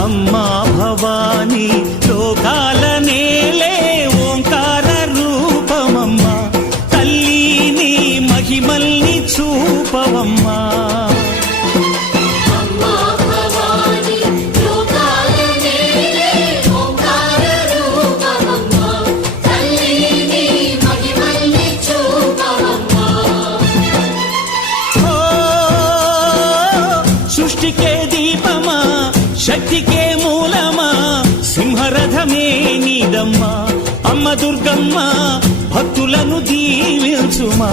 అమ్మా భవానీ లోకాల నేలే ఓంకార రూపమమ్మా తల్లి నీ మహిమల్ని చూపవమ్మా సృష్టికే దీపమా శక్తికే మూలమా సింహరథమే నీదమ్మా అమ్మ దుర్గమ్మ భక్తులను దీవించుమా